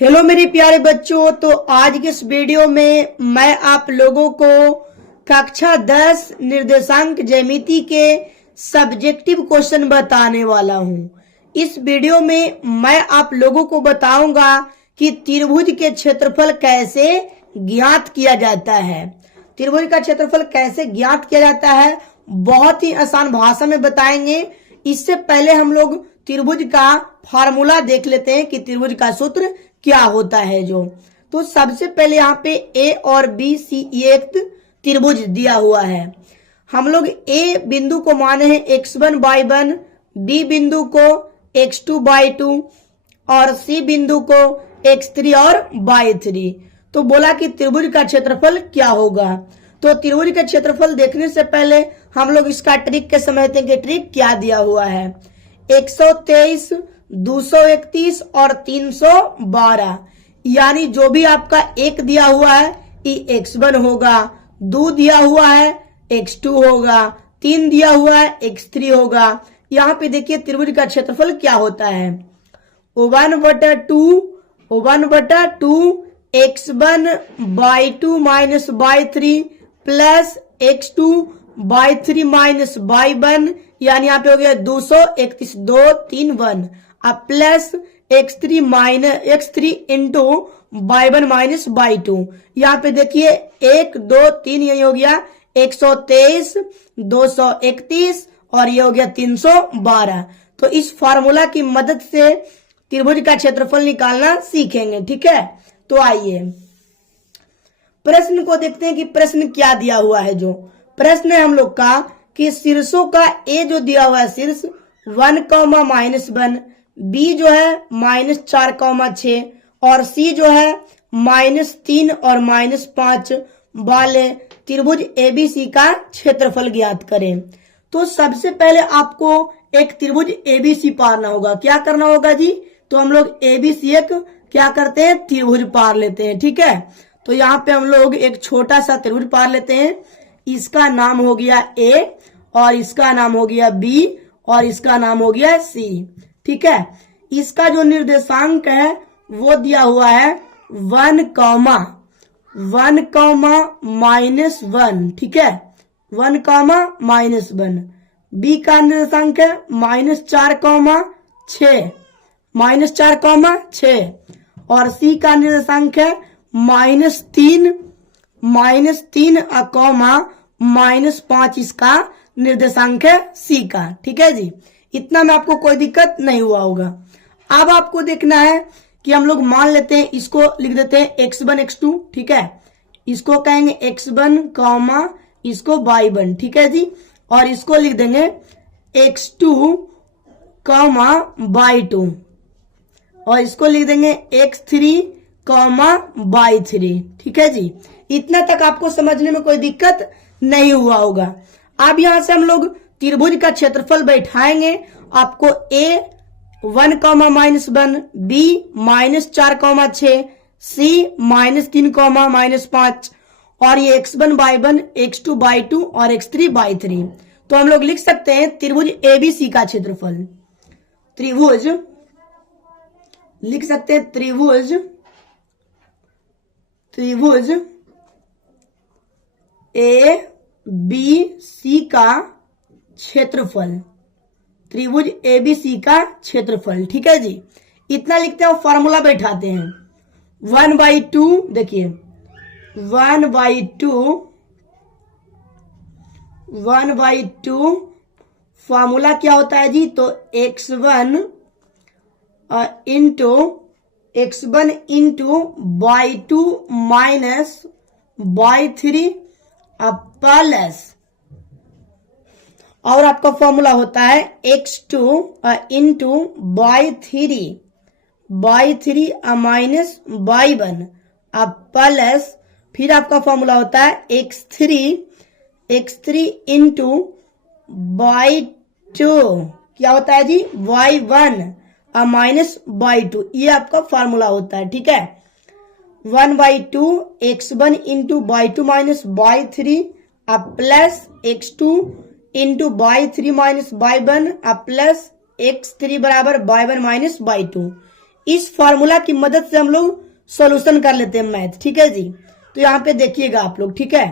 Hello मेरे प्यारे बच्चों। तो आज के इस वीडियो में मैं आप लोगों को कक्षा 10 निर्देशांक ज्यामिति के सब्जेक्टिव क्वेश्चन बताने वाला हूं। इस वीडियो में मैं आप लोगों को बताऊंगा कि त्रिभुज के क्षेत्रफल कैसे ज्ञात किया जाता है। त्रिभुज का क्षेत्रफल कैसे ज्ञात किया जाता है बहुत ही आसान भाषा में बताएंगे। इससे पहले हम लोग त्रिभुज का फार्मूला देख लेते हैं कि त्रिभुज का सूत्र क्या होता है। तो सबसे पहले यहाँ पे ए और बी सी एक त्रिभुज दिया हुआ है। हम लोग ए बिंदु को माने हैं x1/1, बी बिंदु को x2/2 और सी बिंदु को x3 और y3। तो बोला कि त्रिभुज का क्षेत्रफल क्या होगा। तो त्रिभुज का क्षेत्रफल देखने से पहले हम लोग इसका ट्रिक के समझते हैं कि ट्रिक क्या दिया हुआ है। 123, 231 और 312, यानी जो भी आपका एक दिया हुआ है ये x1 होगा, 2 दिया हुआ है x2 होगा, 3 दिया हुआ है x3 होगा। यहाँ पे देखिए त्रिभुज का क्षेत्रफल क्या होता है। 1/2 x1/2 minus y3 plus x2/3 minus y1, यानी यहाँ पे हो गया 231, 2 3 1, अब plus x3 into y1 minus y2। यहाँ पे देखिए 1 2 3, यही हो गया 123, 231 और ये हो गया 312। तो इस फार्मूला की मदद से त्रिभुज का क्षेत्रफल निकालना सीखेंगे, ठीक है। तो आइए प्रश्न को देखते हैं कि प्रश्न क्या दिया हुआ है। जो प्रश्न है हम लोग का कि शीर्षों का ए जो दिया हुआ है शीर्ष 1, बी जो है -4, और सी जो है -3 और -5 वाले त्रिभुज एबीसी का क्षेत्रफल ज्ञात करें। तो सबसे पहले आपको एक त्रिभुज एबीसी पारना होगा। क्या करना होगा जी? तो हम लोग एबीसी एक क्या करते हैं, त्रिभुज पार लेते हैं, ठीक है। तो यहाँ पे हम लोग एक छोटा सा त्रिभुज पार लेते हैं। इसका नाम हो गया ए और इसका नाम हो गया बी और इसका नाम हो गया सी, ठीक है। इसका जो निर्देशांक है वो दिया हुआ है 1, -1, ठीक है, 1, -1। बी का निर्देशांक है -4, और सी का निर्देशांक है -3, -5 इसका निर्देशांक है सी का, ठीक है जी। इतना में आपको कोई दिक्कत नहीं हुआ होगा। अब आपको देखना है कि हम लोग मान लेते हैं, इसको लिख देते हैं x1 x2, ठीक है। इसको कहेंगे x1, इसको y1, ठीक है जी। और इसको लिख देंगे x2, y2 और इसको लिख देंगे x3, y3, ठीक है जी। इतना तक आपको समझने में कोई दिक्कत नहीं हुआ होगा। अब यहां से हम लोग त्रिभुज का क्षेत्रफल बैठाएंगे। आपको a 1, -1, b -4, c -3, -5 और ये x1/1, x2/2 और x3/3। तो हम लोग लिख सकते हैं त्रिभुज एबीसी का क्षेत्रफल। त्रिभुज लिख सकते हैं त्रिभुज ए बी सी का क्षेत्रफल, त्रिभुज एबीसी का क्षेत्रफल, ठीक है जी। इतना लिखते हैं, फॉर्मूला बैठाते हैं। 1/2, देखिए 1/2 फॉर्मूला क्या होता है जी? तो x1 into y2 minus y3 plus, और आपका फॉर्मूला होता है x2 into y3 minus y1 plus, फिर आपका फॉर्मूला होता है x3 इंटू y2, क्या होता है जी? y1 माइनस y2, ये आपका फॉर्मूला होता है, ठीक है। 1/2 x1 into y2 minus y3 plus x2 into y3 minus y1 plus x3 बराबर y1 माइनस y2। इस फॉर्मूला की मदद से हम लोग सॉल्यूशन कर लेते हैं मैथ, ठीक है जी। तो यहाँ पे देखिएगा आप लोग, ठीक है,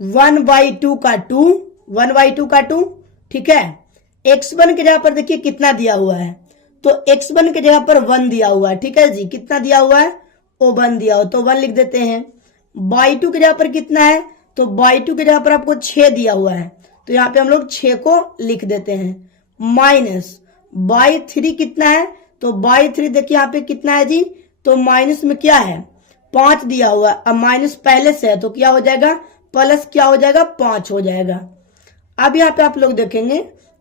1/2 का 2, 1/2 का 2, ठीक है। x1 की जगह पर देखिए कितना दिया हुआ है, तो x1 की जगह पर 1 दिया हुआ है, ठीक है जी। कितना दिया हुआ है, वो 1 दिया हुआ, तो 1 लिख देते हैं। y2 की जगह पर कितना है, तो y2 की जगह पर आपको 6 दिया हुआ है, तो यहाँ पे हम लोग 6 को लिख देते हैं। माइनस y3 कितना है, तो y3 देखिए यहाँ पे कितना है जी, तो माइनस में क्या है, 5 दिया हुआ है। अब माइनस पहले से है तो क्या हो जाएगा, प्लस क्या हो जाएगा, 5 हो जाएगा। अब यहाँ पे आप लोग देखेंगे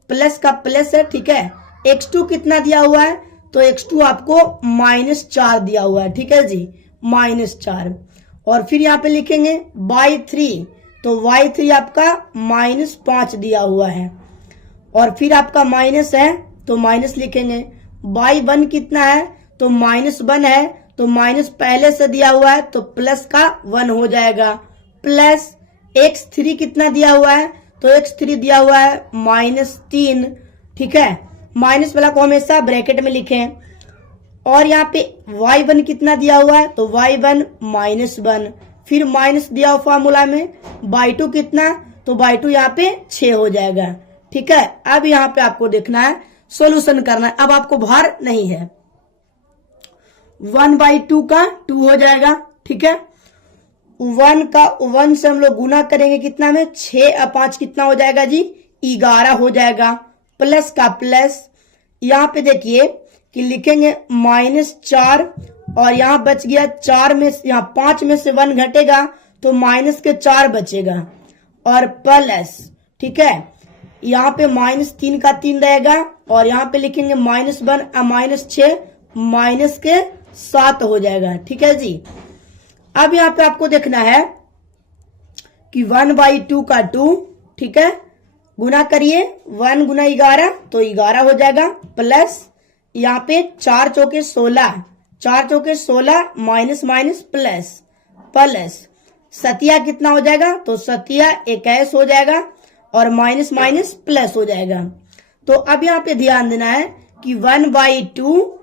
प्लस का प्लस है, ठीक है। x2 कितना दिया हुआ है, तो x2 आपको -4 दिया हुआ है, ठीक है जी, -4। और फिर यहाँ पे लिखेंगे y3, तो y3 आपका -5 दिया हुआ है, और फिर आपका माइनस है तो माइनस लिखेंगे। y1 कितना है, तो -1 है, तो माइनस पहले से दिया हुआ है तो प्लस का 1 हो जाएगा। प्लस x3 कितना दिया हुआ है, तो x3 दिया हुआ है -3, ठीक है। माइनस वाला को हमेशा ब्रैकेट में लिखें। और यहाँ पे y1 कितना दिया हुआ है, तो y1 -1, फिर माइनस दिया हुआ फॉर्मूला में y2 कितना, तो y2 यहाँ पे 6 हो जाएगा, ठीक है। अब यहाँ पे आपको देखना है, सॉल्यूशन करना है। अब आपको भार नहीं है, 1/2 का 2 हो जाएगा, ठीक है। 1 का 1 से हम लोग गुना करेंगे कितना में, 6 और 5 कितना हो जाएगा जी, 11 हो जाएगा। प्लस का प्लस, यहाँ पे देखिए कि लिखेंगे -4, और यहाँ बच गया 4 में, यहाँ 5 में से 1 घटेगा तो माइनस के 4 बचेगा, और प्लस, ठीक है। यहाँ पे -3 का 3 रहेगा, और यहाँ पे लिखेंगे -1 और -6, माइनस के 7 हो जाएगा, ठीक है जी। अब यहाँ पे आपको देखना है कि 1/2 का 2, ठीक है, गुना करिए, 1 गुना 11 तो 11 हो जाएगा। प्लस यहाँ पे 4 चौके 16, 4 चौके 16, माइनस माइनस प्लस, प्लस सतिया कितना हो जाएगा, तो सतिया 21 हो जाएगा, और माइनस माइनस प्लस हो जाएगा। तो अब यहाँ पे ध्यान देना है कि 1/2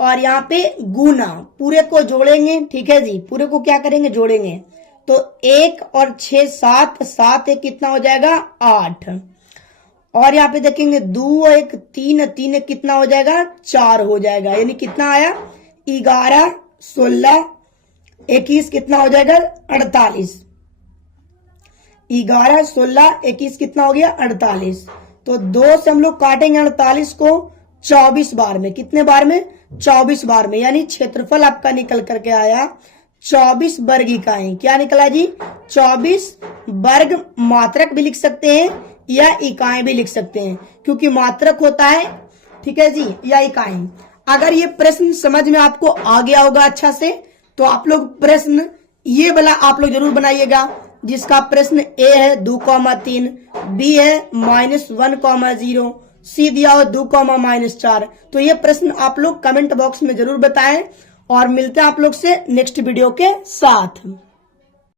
और यहाँ पे गुना, पूरे को जोड़ेंगे, ठीक है जी, पूरे को क्या करेंगे, जोड़ेंगे। तो 1 और 6 7, 7 1 कितना हो जाएगा, 8, और यहाँ पे देखेंगे 2 और 1 3, 3 1 कितना हो जाएगा, 4 हो जाएगा। यानी कितना आया, 11 16 21 कितना हो जाएगा, 48। 11 16 21 कितना हो गया, 48। तो 2 से हम लोग काटेंगे 48 को 24 बार में, कितने बार में, 24 बार में। यानी क्षेत्रफल आपका निकल करके आया 24 वर्ग इकाई। क्या निकला जी, 24 वर्ग। मात्रक भी लिख सकते हैं या इकाई भी लिख सकते हैं, क्योंकि मात्रक होता है, ठीक है जी, या इकाई। अगर ये प्रश्न समझ में आपको आ गया होगा अच्छा से, तो आप लोग प्रश्न ये वाला आप लोग जरूर बनाइएगा, जिसका प्रश्न ए है 2,3, बी है -1,0, सी दिया हो 2,-4। तो ये प्रश्न आप लोग कमेंट बॉक्स में जरूर बताएं, और मिलते हैं आप लोग से नेक्स्ट वीडियो के साथ।